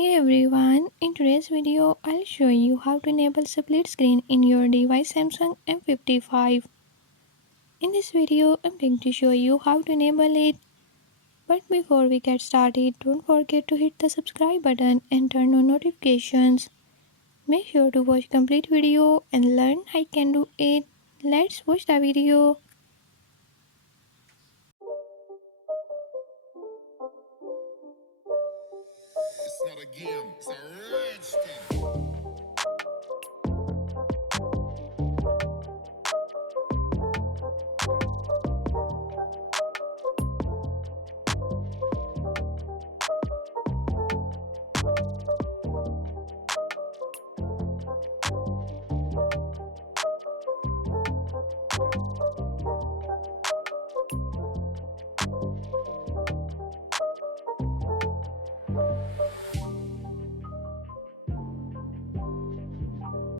Hey everyone, in today's video I'll show you how to enable split screen in your device Samsung M55. In this video I'm going to show you how to enable it. But before we get started, don't forget to hit the subscribe button and turn on notifications. Make sure to watch complete video and learn how I can do it. Let's watch the video. It's not a game, it's a rich thing.